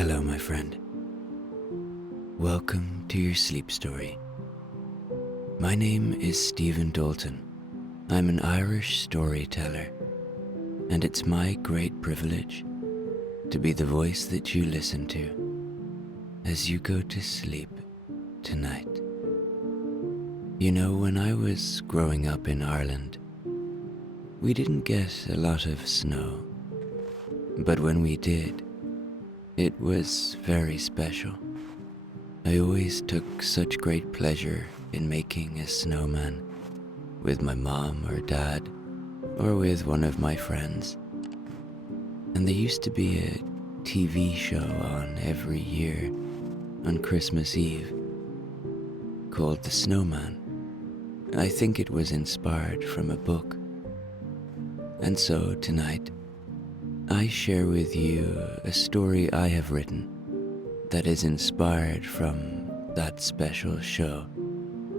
Hello, my friend. Welcome to your sleep story. My name is Stephen Dalton. I'm an Irish storyteller, and it's my great privilege to be the voice that you listen to as you go to sleep tonight. You know, when I was growing up in Ireland, we didn't get a lot of snow, but when we did, it was very special. I always took such great pleasure in making a snowman with my mom or dad or with one of my friends. And there used to be a TV show on every year on Christmas Eve called The Snowman. I think it was inspired from a book. And so tonight, I share with you a story I have written that is inspired from that special show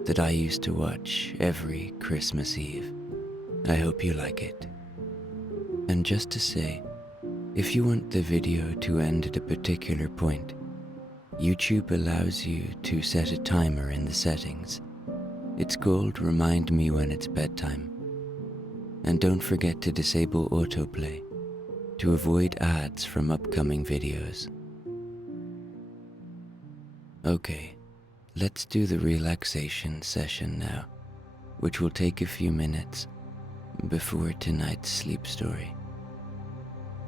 that I used to watch every Christmas Eve. I hope you like it. And just to say, if you want the video to end at a particular point, YouTube allows you to set a timer in the settings. It's called Remind Me When It's Bedtime. And don't forget to disable autoplay to avoid ads from upcoming videos. Okay, let's do the relaxation session now, which will take a few minutes before tonight's sleep story.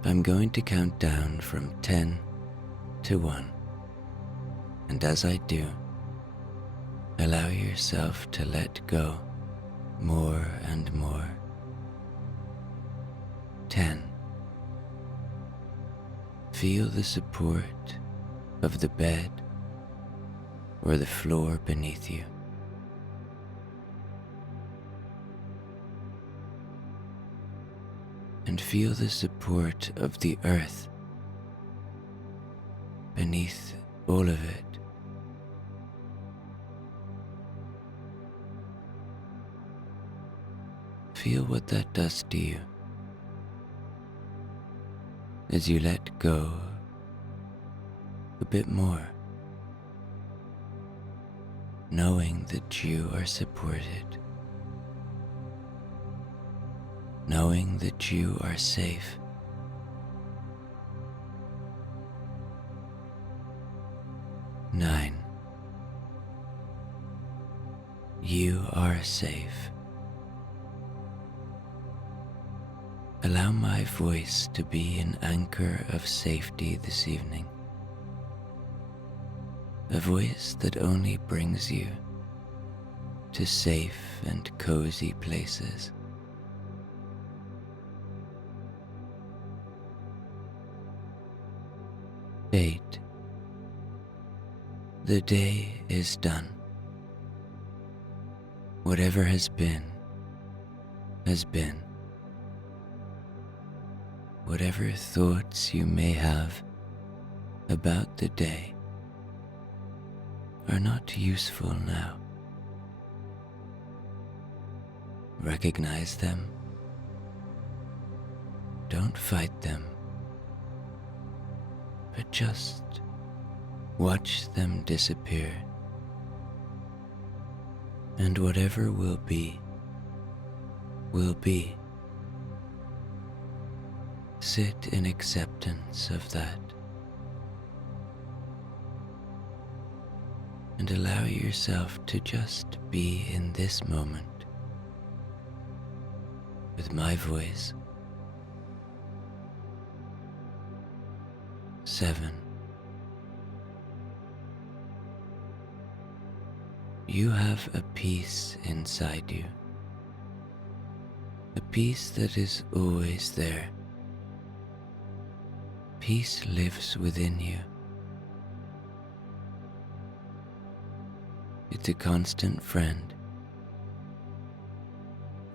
I'm going to count down from 10 to 1, and as I do, allow yourself to let go more and more. 10. Feel the support of the bed or the floor beneath you. 'And feel the support of the earth beneath all of it. 'Feel what that does to you as you let go a bit more, knowing that you are supported, knowing that you are safe. 9. You are safe. Allow my voice to be an anchor of safety this evening. A voice that only brings you to safe and cozy places. 8. The day is done. Whatever has been, has been. Whatever thoughts you may have about the day are not useful now. Recognize them. Don't fight them, but just watch them disappear. And whatever will be, will be. Sit in acceptance of that, and allow yourself to just be in this moment with my voice. 7. You have a peace inside you, a peace that is always there. Peace lives within you. It's a constant friend,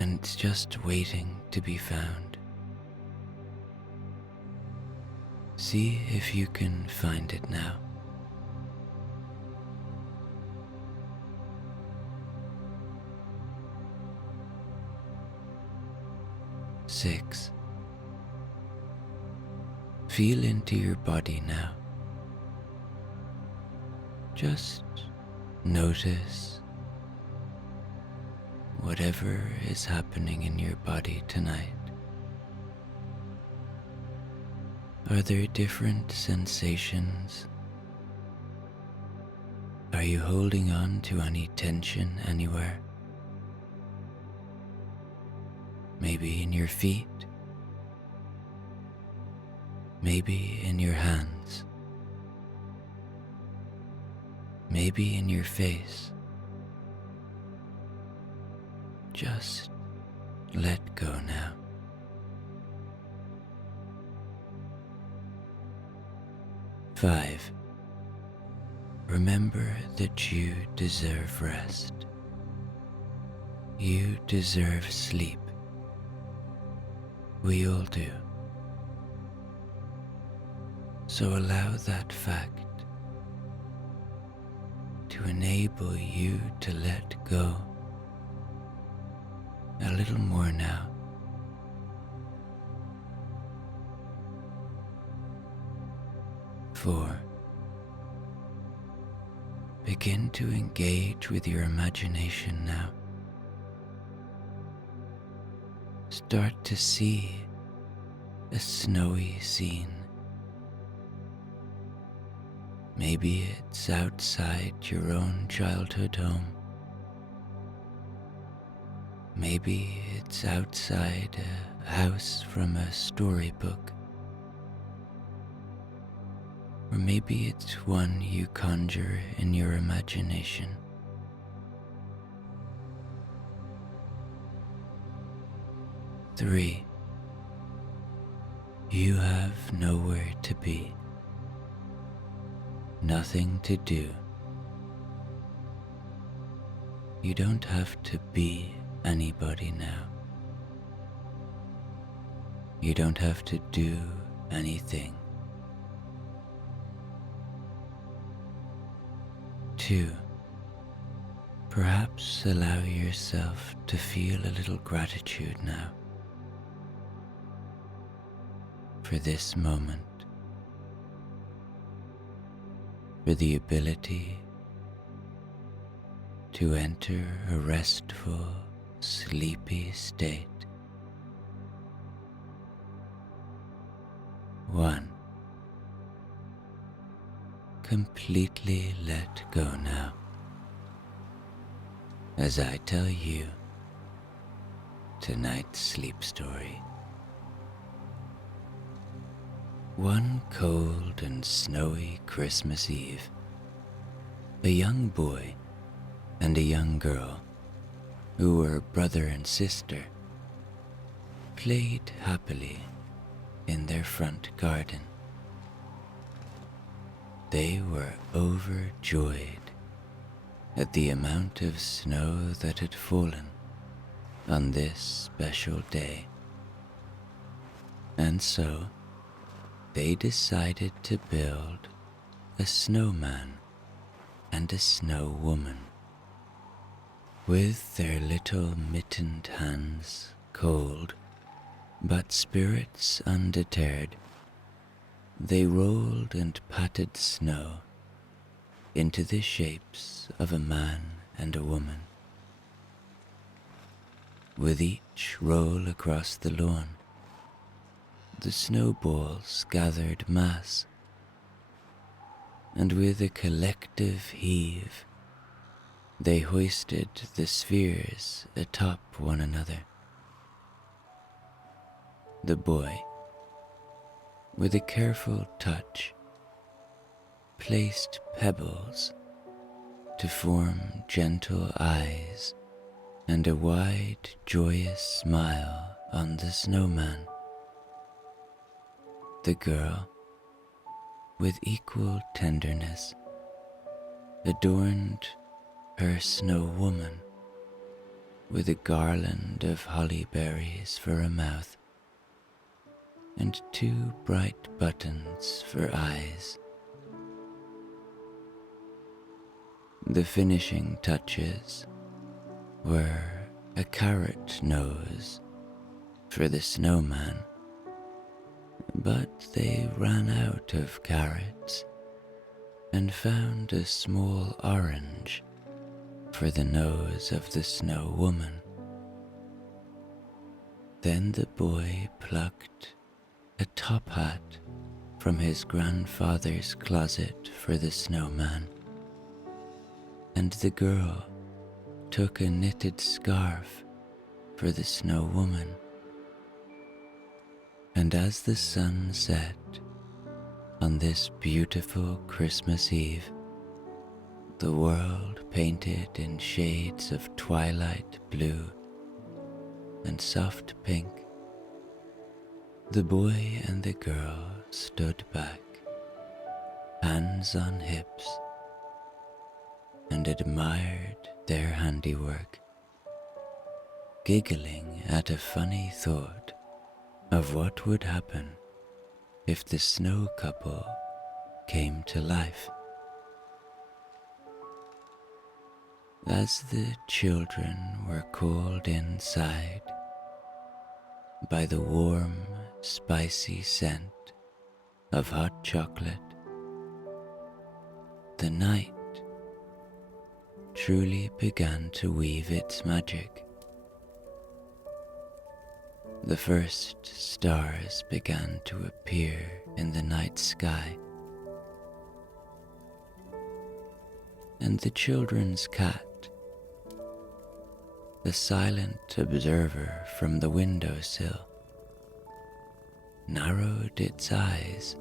and it's just waiting to be found. See if you can find it now. 6. Feel into your body now, Just notice whatever is happening in your body tonight. Are there different sensations? Are you holding on to any tension anywhere? Maybe in your feet, maybe in your hands, maybe in your face. Just let go now. Five, remember that you deserve rest. You deserve sleep. We all do. So allow that fact to enable you to let go a little more now. 4, begin to engage with your imagination now. Start to see a snowy scene. Maybe it's outside your own childhood home. Maybe it's outside a house from a storybook. Or maybe it's one you conjure in your imagination. Three, you have nowhere to be, nothing to do. You don't have to be anybody now. You don't have to do anything. 2, perhaps allow yourself to feel a little gratitude now for this moment, for the ability to enter a restful, sleepy state. 1, completely let go now as I tell you tonight's sleep story. One cold and snowy Christmas Eve, a young boy and a young girl, who were brother and sister, played happily in their front garden. They were overjoyed at the amount of snow that had fallen on this special day, and so they decided to build a snowman and a snowwoman. With their little mittened hands cold, but spirits undeterred, they rolled and patted snow into the shapes of a man and a woman. With each roll across the lawn, the snowballs gathered mass, and with a collective heave, they hoisted the spheres atop one another. The boy, with a careful touch, placed pebbles to form gentle eyes and a wide, joyous smile on the snowman. The girl, with equal tenderness, adorned her snowwoman with a garland of holly berries for a mouth and 2 bright buttons for eyes. The finishing touches were a carrot nose for the snowman, but they ran out of carrots and found a small orange for the nose of the Snowwoman. Then the boy plucked a top hat from his grandfather's closet for the Snowman, and the girl took a knitted scarf for the Snowwoman. And as the sun set on this beautiful Christmas Eve, the world painted in shades of twilight blue and soft pink, the boy and the girl stood back, hands on hips, and admired their handiwork, giggling at a funny thought of what would happen if the snow couple came to life. As the children were called inside by the warm, spicy scent of hot chocolate, the night truly began to weave its magic. The first stars began to appear in the night sky, and the children's cat, the silent observer from the windowsill, narrowed its eyes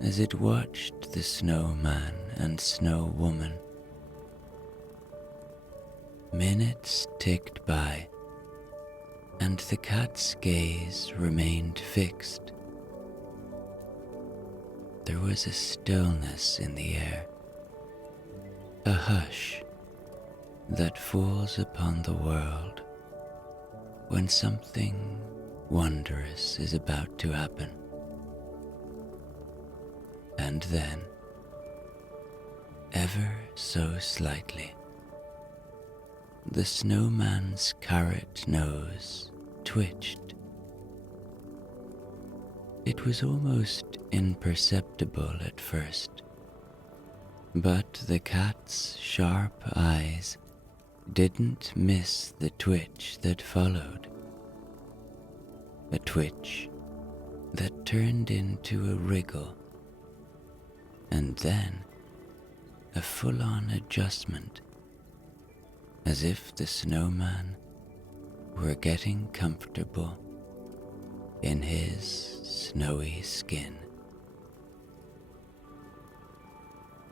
as it watched the Snowman and Snowwoman. Minutes ticked by, and the cat's gaze remained fixed. There was a stillness in the air, a hush that falls upon the world when something wondrous is about to happen. And then, ever so slightly, the Snowman's carrot nose twitched. It was almost imperceptible at first, but the cat's sharp eyes didn't miss the twitch that followed. A twitch that turned into a wriggle, and then a full-on adjustment, as if the Snowman were getting comfortable in his snowy skin.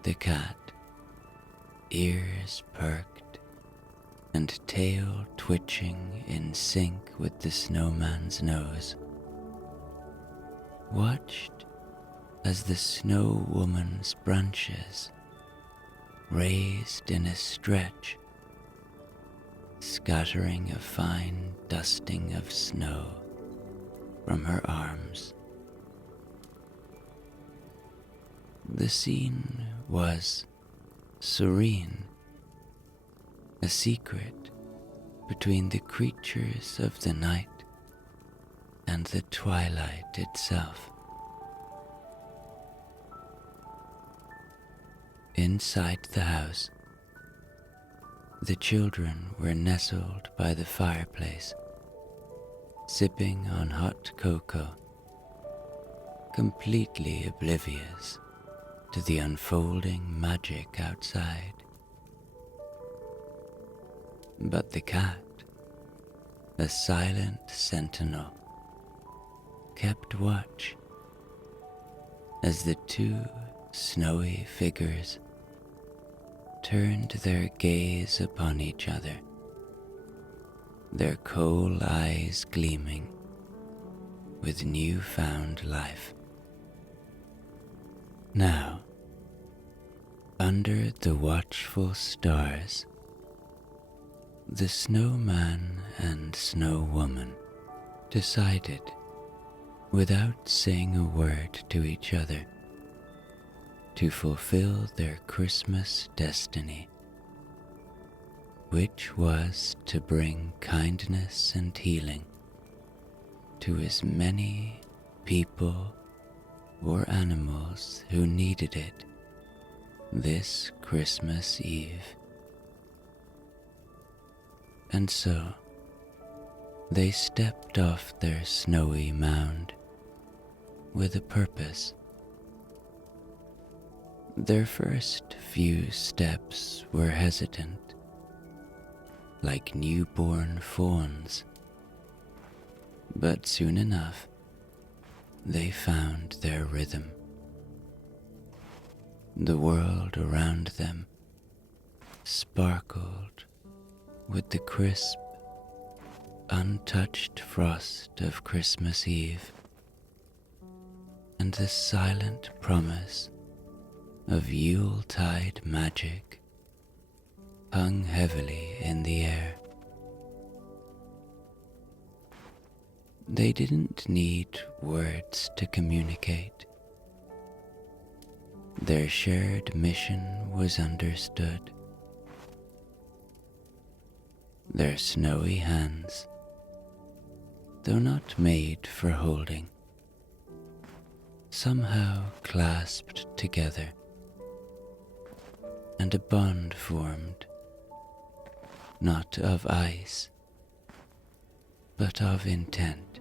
The cat, ears perked and tail twitching in sync with the Snowman's nose, watched as the Snowwoman's branches raised in a stretch, scattering a fine dusting of snow from her arms. The scene was serene, a secret between the creatures of the night and the twilight itself. Inside the house, the children were nestled by the fireplace, sipping on hot cocoa, completely oblivious to the unfolding magic outside. But the cat, a silent sentinel, kept watch as the two snowy figures turned their gaze upon each other, their coal eyes gleaming with new-found life. Now, under the watchful stars, the Snowman and Snowwoman decided, without saying a word to each other, to fulfill their Christmas destiny, which was to bring kindness and healing to as many people or animals who needed it this Christmas Eve. And so they stepped off their snowy mound with a purpose. Their first few steps were hesitant, like newborn fawns, but soon enough they found their rhythm. The world around them sparkled with the crisp, untouched frost of Christmas Eve, and the silent promise of Yuletide magic hung heavily in the air. They didn't need words to communicate. Their shared mission was understood. Their snowy hands, though not made for holding, somehow clasped together, and a bond formed, not of ice, but of intent.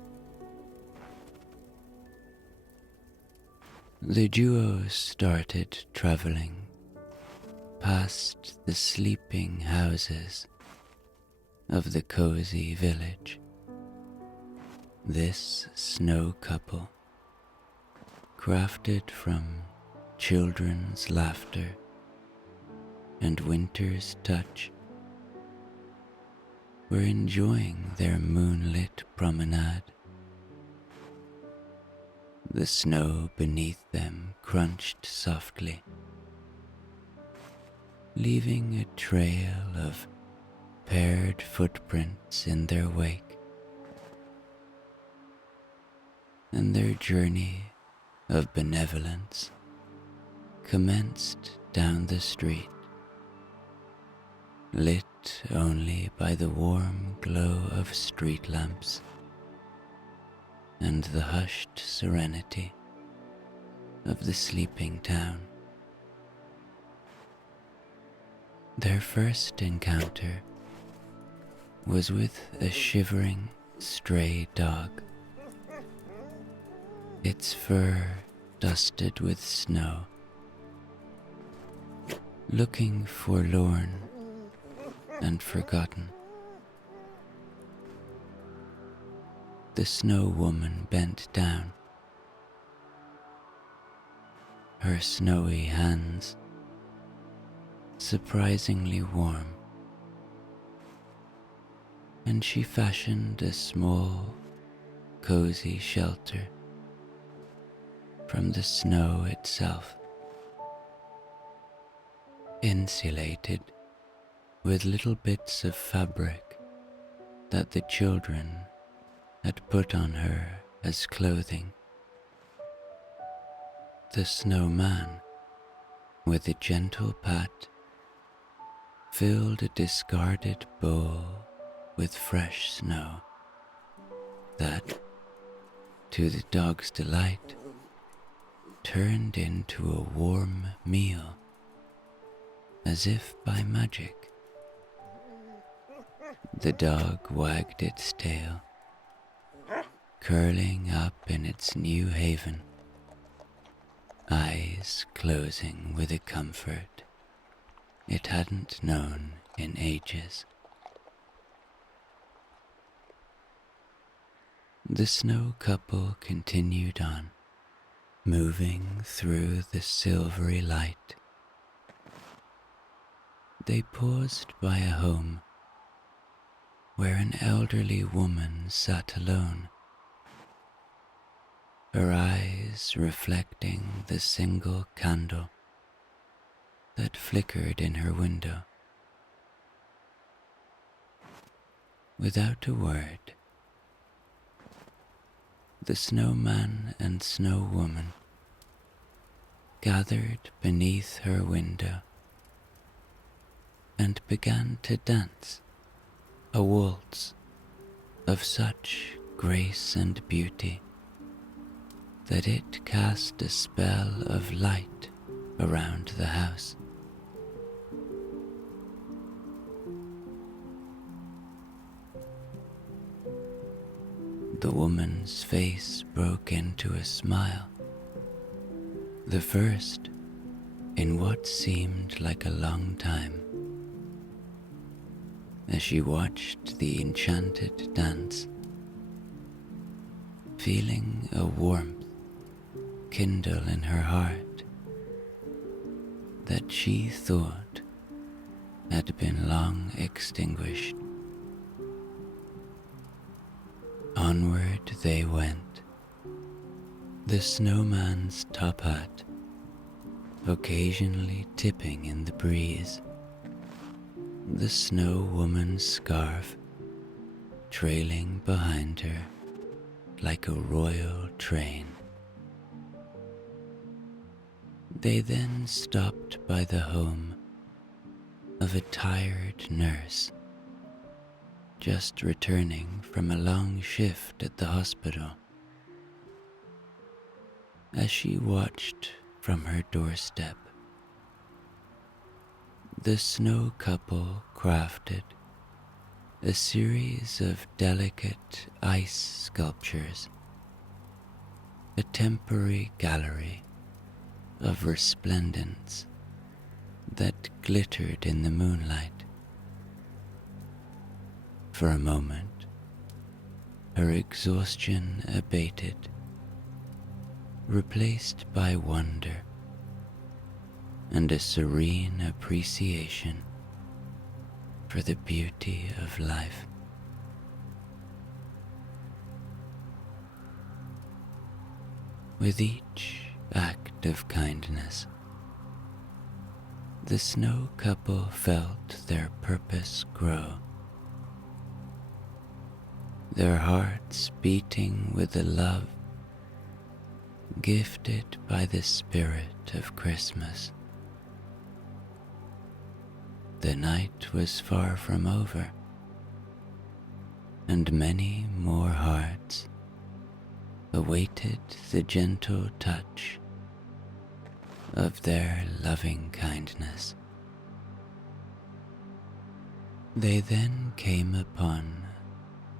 The duo started traveling past the sleeping houses of the cozy village. This snow couple, crafted from children's laughter and winter's touch, were enjoying their moonlit promenade. The snow beneath them crunched softly, leaving a trail of paired footprints in their wake, and their journey of benevolence commenced down the street, lit only by the warm glow of street lamps and the hushed serenity of the sleeping town. Their first encounter was with a shivering stray dog, its fur dusted with snow, looking forlorn and forgotten. The Snowwoman bent down, her snowy hands surprisingly warm, and she fashioned a small, cozy shelter from the snow itself, insulated with little bits of fabric that the children had put on her as clothing. The snowman, with a gentle pat, filled a discarded bowl with fresh snow that, to the dog's delight, turned into a warm meal, as if by magic. The dog wagged its tail, curling up in its new haven, eyes closing with a comfort it hadn't known in ages. The snow couple continued on, moving through the silvery light. They paused by a home where an elderly woman sat alone, her eyes reflecting the single candle that flickered in her window. Without a word, the snowman and snowwoman gathered beneath her window and began to dance a waltz of such grace and beauty that it cast a spell of light around the house. The woman's face broke into a smile, the first in what seemed like a long time, as she watched the enchanted dance, feeling a warmth kindle in her heart that she thought had been long extinguished. Onward they went, the snowman's top hat occasionally tipping in the breeze, the snowwoman's scarf trailing behind her like a royal train. They then stopped by the home of a tired nurse, just returning from a long shift at the hospital. As she watched from her doorstep, the snow couple crafted a series of delicate ice sculptures, a temporary gallery of resplendence that glittered in the moonlight. For a moment, her exhaustion abated, replaced by wonder and a serene appreciation for the beauty of life. With each act of kindness, the snow couple felt their purpose grow, their hearts beating with the love gifted by the spirit of Christmas. The night was far from over, and many more hearts awaited the gentle touch of their loving kindness. They then came upon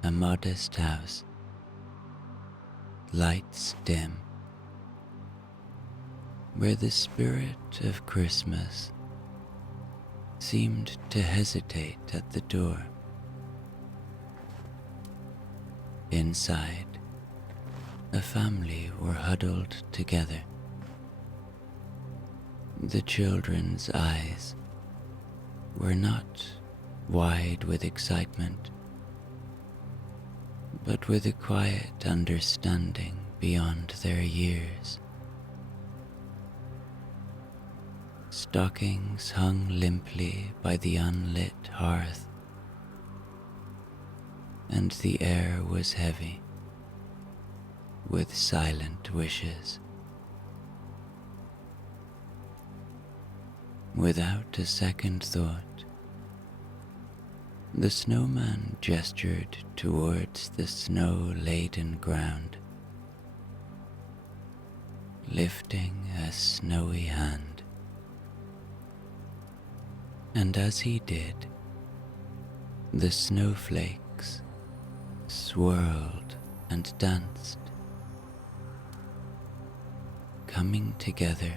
a modest house, lights dim, where the spirit of Christmas seemed to hesitate at the door. Inside, a family were huddled together. The children's eyes were not wide with excitement, but with a quiet understanding beyond their years. Stockings hung limply by the unlit hearth, and the air was heavy with silent wishes. Without a second thought, the snowman gestured towards the snow-laden ground, lifting a snowy hand. And as he did, the snowflakes swirled and danced, coming together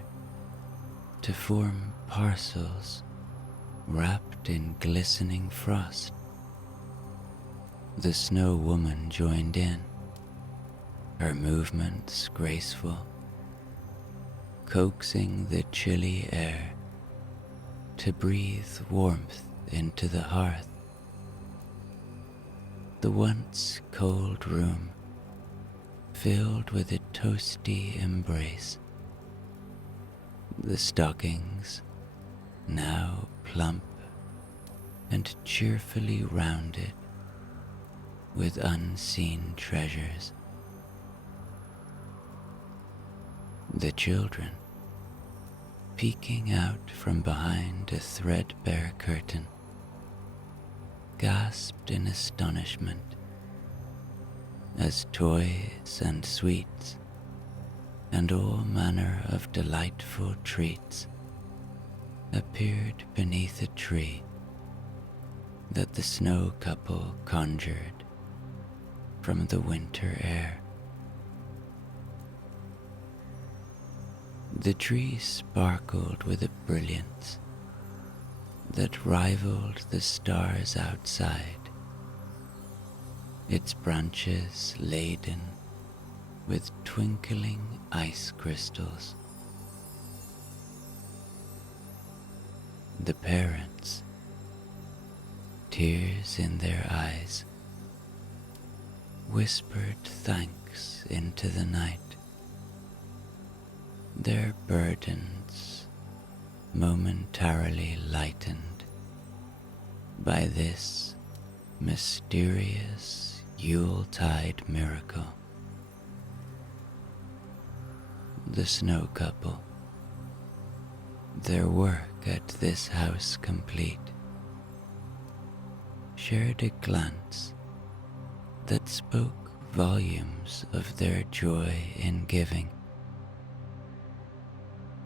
to form parcels wrapped in glistening frost. The Snowwoman joined in, her movements graceful, coaxing the chilly air to breathe warmth into the hearth. The once cold room filled with a toasty embrace. The stockings, now plump and cheerfully rounded with unseen treasures. The children, peeking out from behind a threadbare curtain, gasped in astonishment as toys and sweets and all manner of delightful treats appeared beneath a tree that the snow couple conjured from the winter air. The tree sparkled with a brilliance that rivaled the stars outside, its branches laden with twinkling ice crystals. The parents, tears in their eyes, whispered thanks into the night, their burdens momentarily lightened by this mysterious Yuletide miracle. The snow couple, their work at this house complete, shared a glance that spoke volumes of their joy in giving,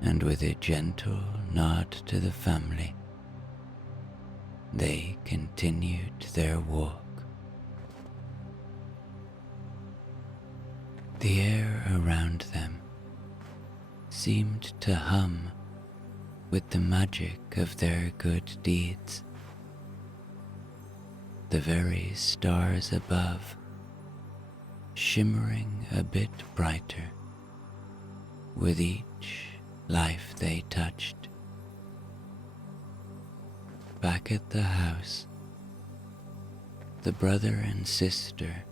and with a gentle nod to the family, they continued their walk. The air around them seemed to hum with the magic of their good deeds. The very stars above shimmering a bit brighter with each life they touched. Back at the house, the brother and sister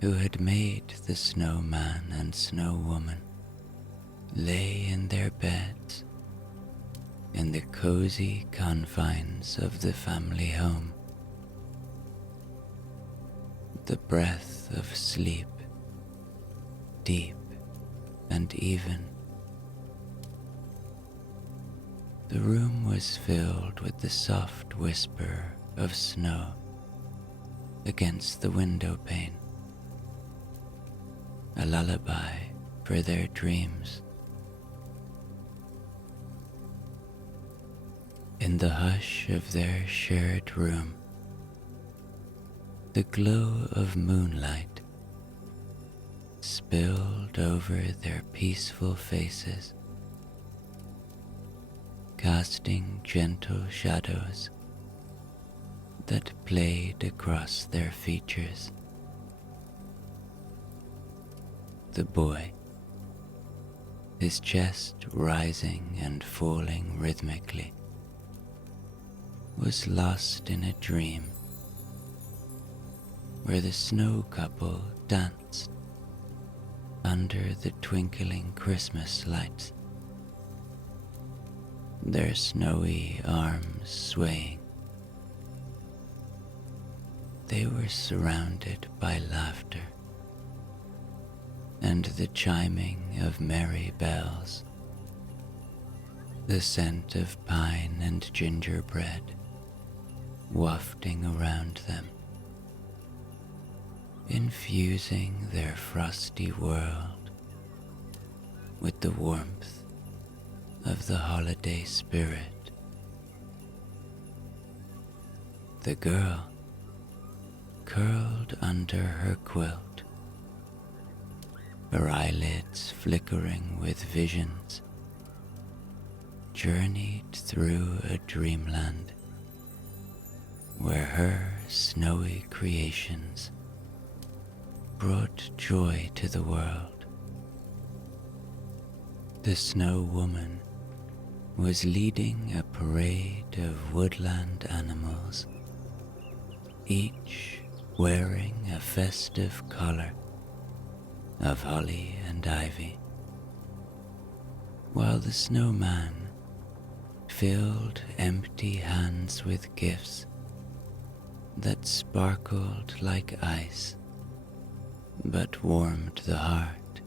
who had made the snowman and snowwoman lay in their beds in the cozy confines of the family home. The breath of sleep, deep and even. The room was filled with the soft whisper of snow against the window pane, a lullaby for their dreams. In the hush of their shared room, the glow of moonlight spilled over their peaceful faces, casting gentle shadows that played across their features. The boy, his chest rising and falling rhythmically, was lost in a dream where the snow couple danced under the twinkling Christmas lights, their snowy arms swaying. They were surrounded by laughter and the chiming of merry bells, the scent of pine and gingerbread wafting around them, infusing their frosty world with the warmth of the holiday spirit. The girl, curled under her quilt, her eyelids flickering with visions, journeyed through a dreamland where her snowy creations brought joy to the world. The Snowwoman was leading a parade of woodland animals, each wearing a festive collar of holly and ivy, while the snowman filled empty hands with gifts that sparkled like ice but warmed the heart.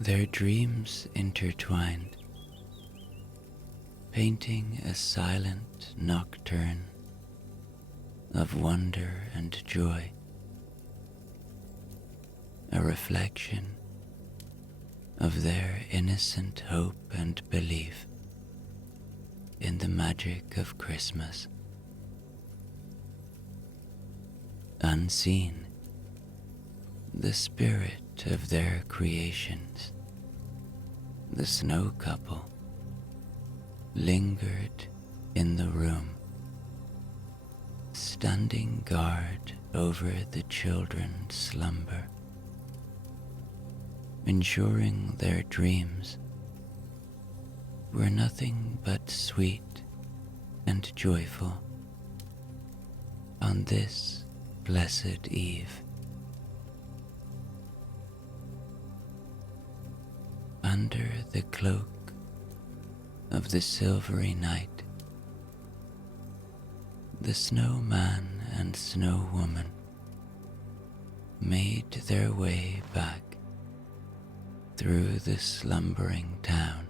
Their dreams intertwined, painting a silent nocturne of wonder and joy, a reflection of their innocent hope and belief in the magic of Christmas. Unseen, the spirit of their creations, the snow couple, lingered in the room, standing guard over the children's slumber, ensuring their dreams were nothing but sweet and joyful on this blessed eve. Under the cloak of the silvery night, the snowman and snowwoman made their way back through the slumbering town.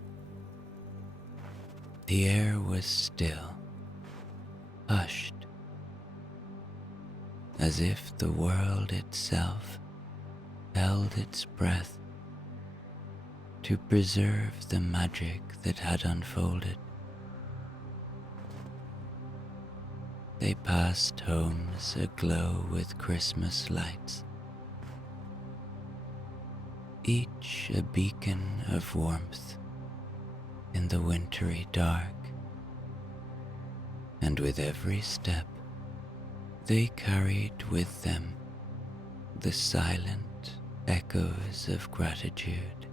The air was still, hushed, as if the world itself held its breath to preserve the magic that had unfolded. They passed homes aglow with Christmas lights, each a beacon of warmth in the wintry dark, and with every step they carried with them the silent echoes of gratitude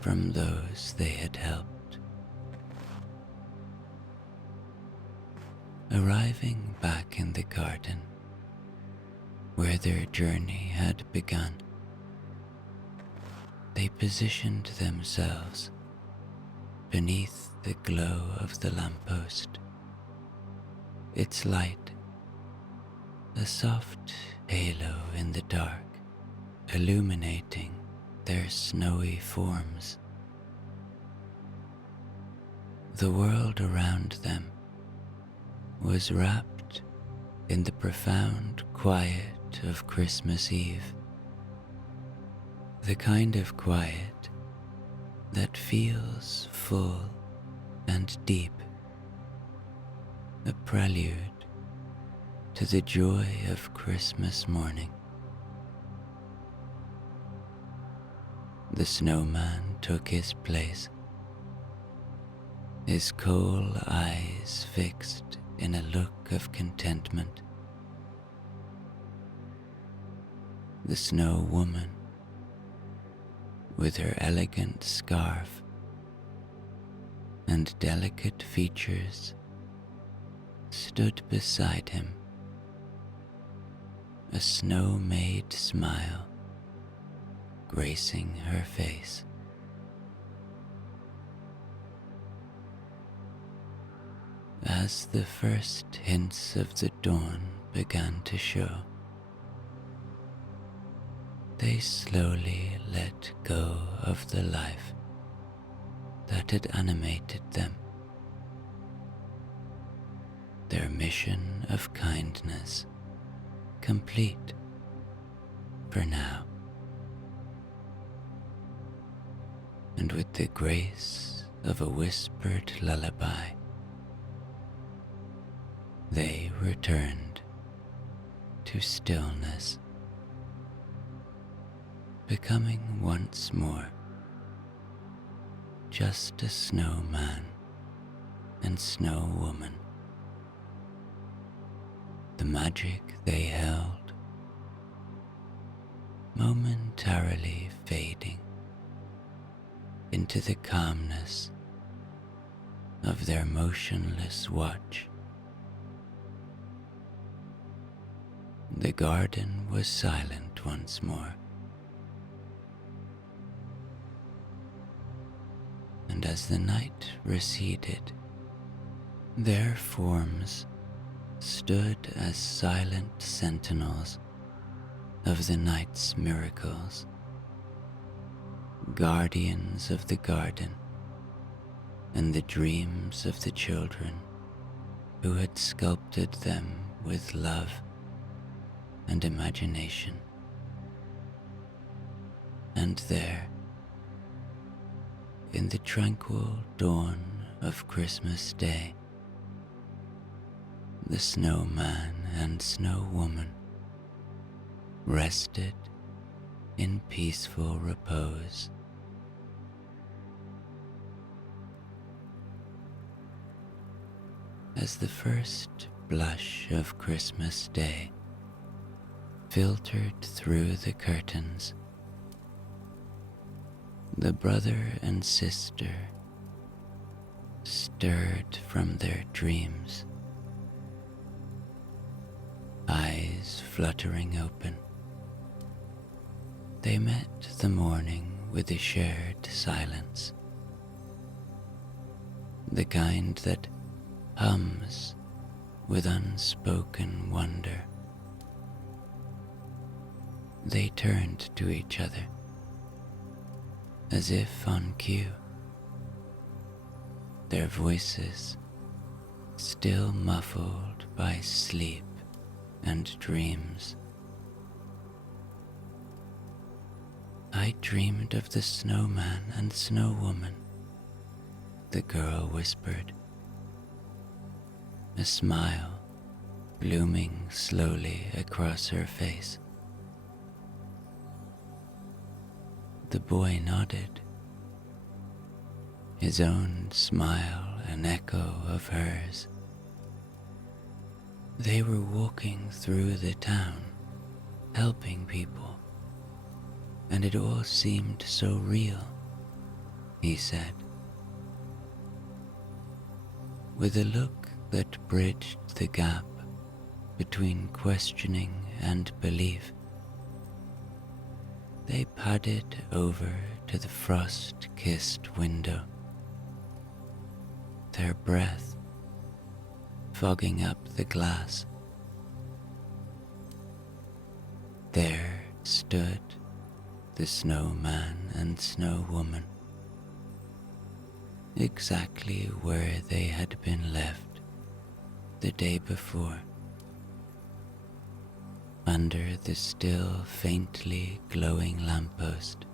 from those they had helped. Arriving back in the garden where their journey had begun, they positioned themselves beneath the glow of the lamppost, its light a soft halo in the dark, illuminating their snowy forms. The world around them was wrapped in the profound quiet of Christmas Eve, the kind of quiet that feels full and deep, a prelude to the joy of Christmas morning. The snowman took his place, his coal eyes fixed in a look of contentment. The snowwoman, with her elegant scarf and delicate features, stood beside him, a snow-made smile gracing her face. As the first hints of the dawn began to show, they slowly let go of the life that had animated them. Their mission of kindness complete for now, and with the grace of a whispered lullaby, they returned to stillness, becoming once more just a snowman and snowwoman. The magic they held momentarily fading into the calmness of their motionless watch. The garden was silent once more, and as the night receded, their forms stood as silent sentinels of the night's miracles, guardians of the garden and the dreams of the children who had sculpted them with love and imagination. And there, in the tranquil dawn of Christmas Day, the snowman and snowwoman rested in peaceful repose. As the first blush of Christmas Day filtered through the curtains, the brother and sister stirred from their dreams, eyes fluttering open. They met the morning with a shared silence, the kind that hums with unspoken wonder. They turned to each other, as if on cue, their voices still muffled by sleep and dreams. "I dreamed of the snowman and snowwoman," the girl whispered, a smile blooming slowly across her face. The boy nodded, his own smile an echo of hers. They were walking through the town, helping people, and it all seemed so real, he said, with a look that bridged the gap between questioning and belief. They padded over to the frost-kissed window, their breath fogging up the glass. There stood the snowman and snowwoman, exactly where they had been left the day before, under the still faintly glowing lamppost.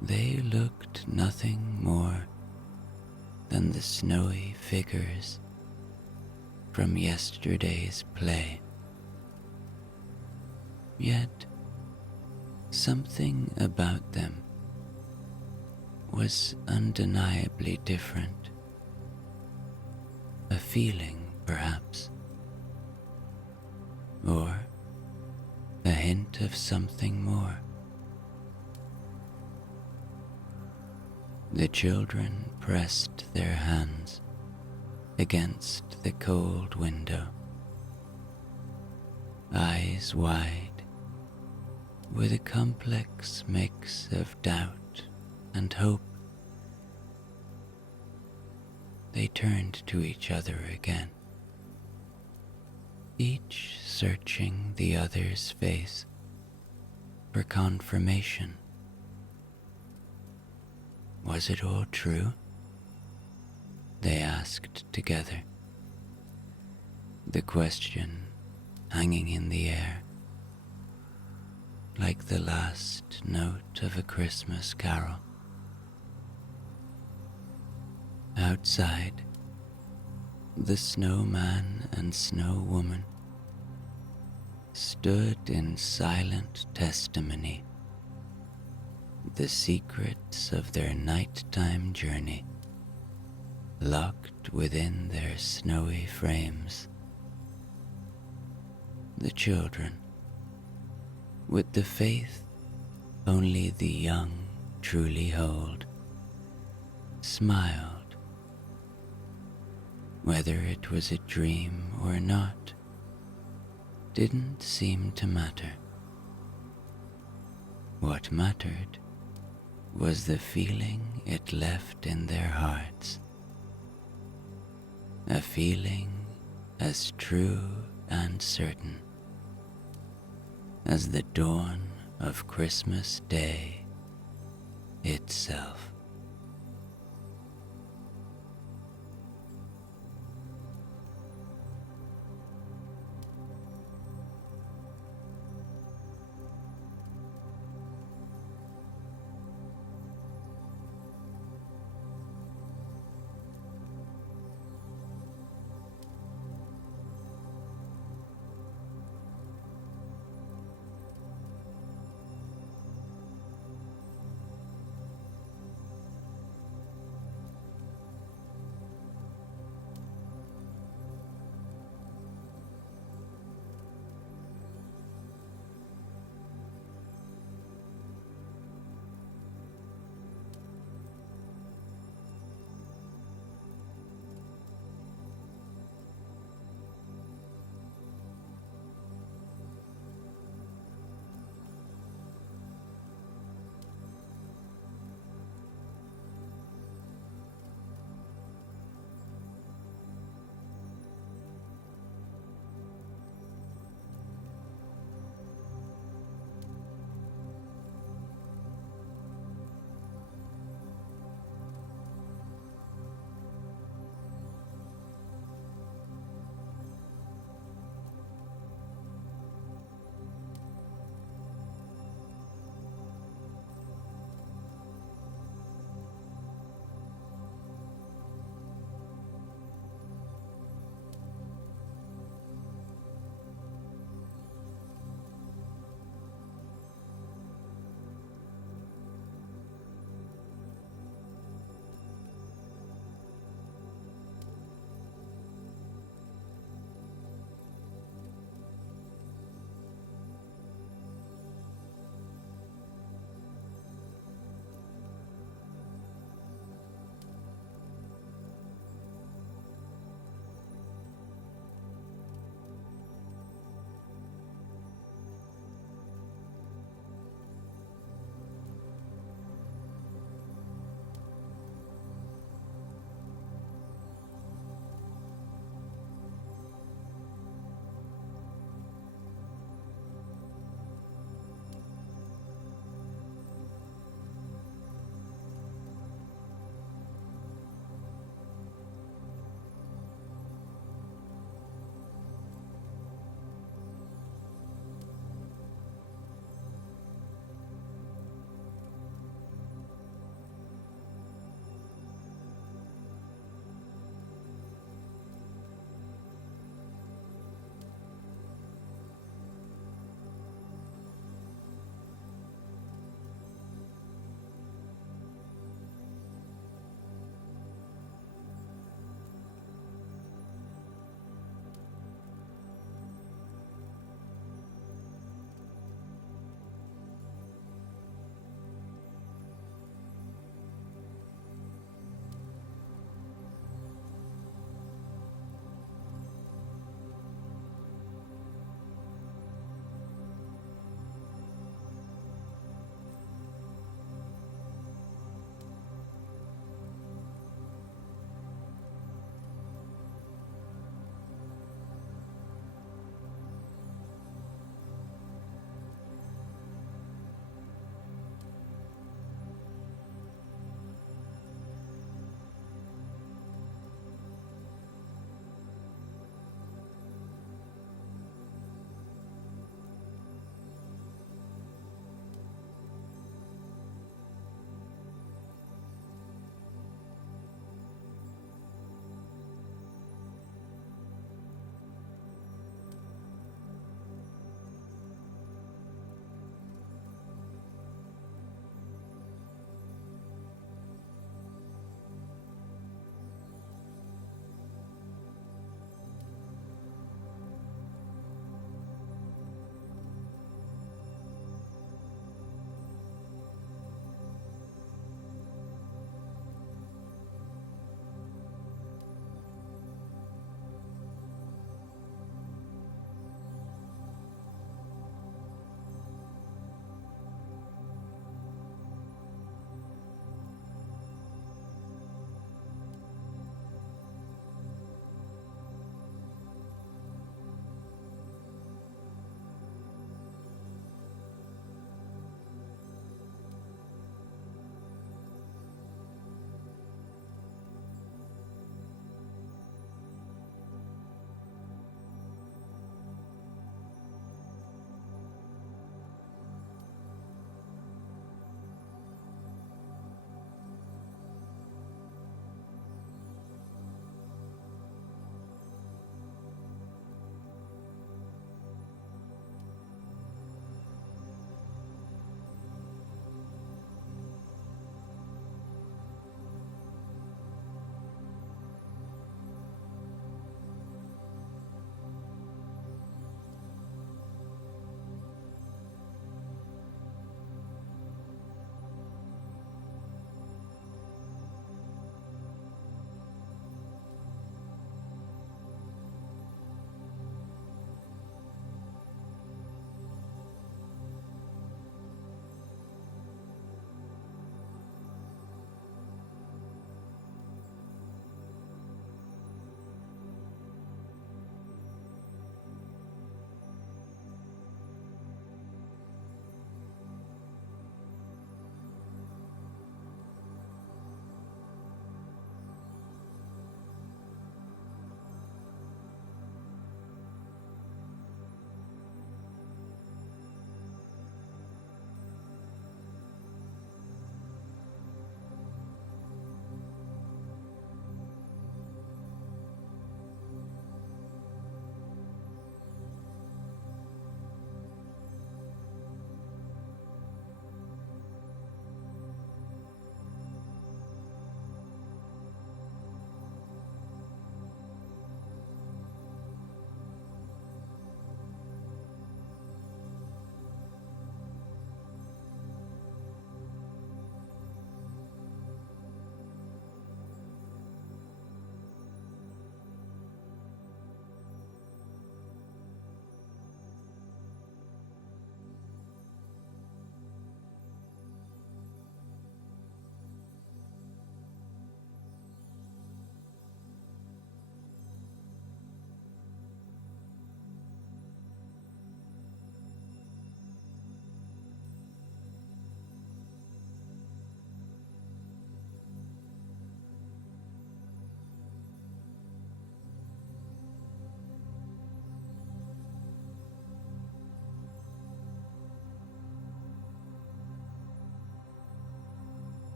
They looked nothing more than the snowy figures from yesterday's play. Yet something about them was undeniably different. A feeling, perhaps, or a hint of something more. The children pressed their hands against the cold window, eyes wide, with a complex mix of doubt and hope. They turned to each other again, each searching the other's face for confirmation. Was it all true? They asked together, the question hanging in the air, like the last note of a Christmas carol. Outside, the snowman and snowwoman stood in silent testimony, the secrets of their nighttime journey locked within their snowy frames. The children, with the faith only the young truly hold, smiled. Whether it was a dream or not didn't seem to matter. What mattered was the feeling it left in their hearts, a feeling as true and certain as the dawn of Christmas Day itself.